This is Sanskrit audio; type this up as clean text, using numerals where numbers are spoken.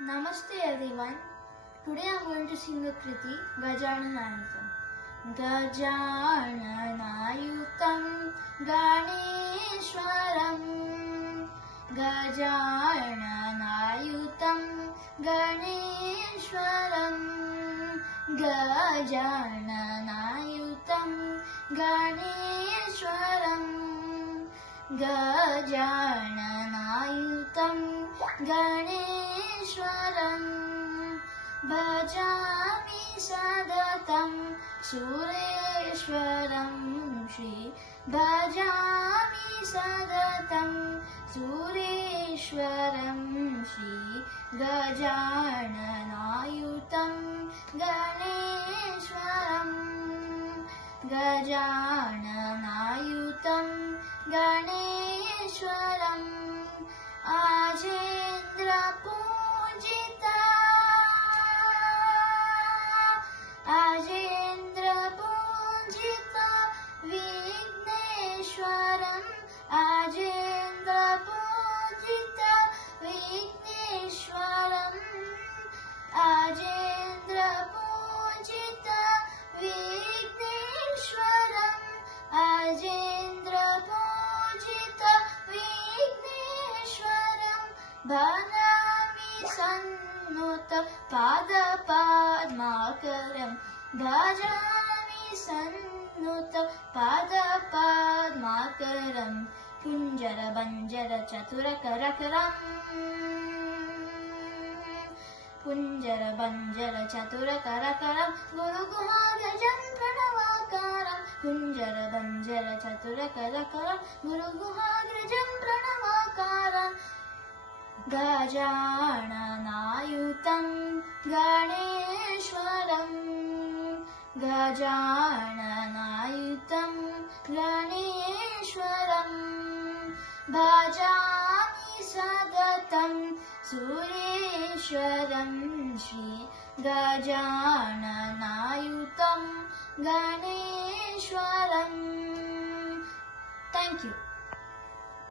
Namaste everyone. Today I am going to sing a kriti Gajananayutam. Gajananayutam Ganeshwaram Gajananayutam Ganeshwaram Gajananayutam Ganeshwaram Gajananayutam Ganeshwaram Bhajami Sadatam Sureshwaram Shri Bhajami Sadatam Sureshwaram Shri Gajananayutam Ganeshwaram Gajananayutam Ganeshwaram Ajendra Pujita Ajendra Pujita Vigneshwaram Ajendra Pujita Vigneshwaram Ajendra Pujita Vigneshwaram Ajendra Pujita Vigneshwaram Bhanami Sannuta Pada Padmakaram Bhajami Sannuta Pada Padmakaram Kunjara Banjara Chaturakaram Kunjara Banjara Chaturakaram Guru Guhagajam Pranavakaram Kunjara Banjara Chaturakaram Guru Guhagajam Pranavakaram Gajananayutam Ganeshwaram Gajananayutam Ganeshwaram Bhajami Sadatam Sureshwaram Shri Gajananayutam Ganeshwaram. Thank you.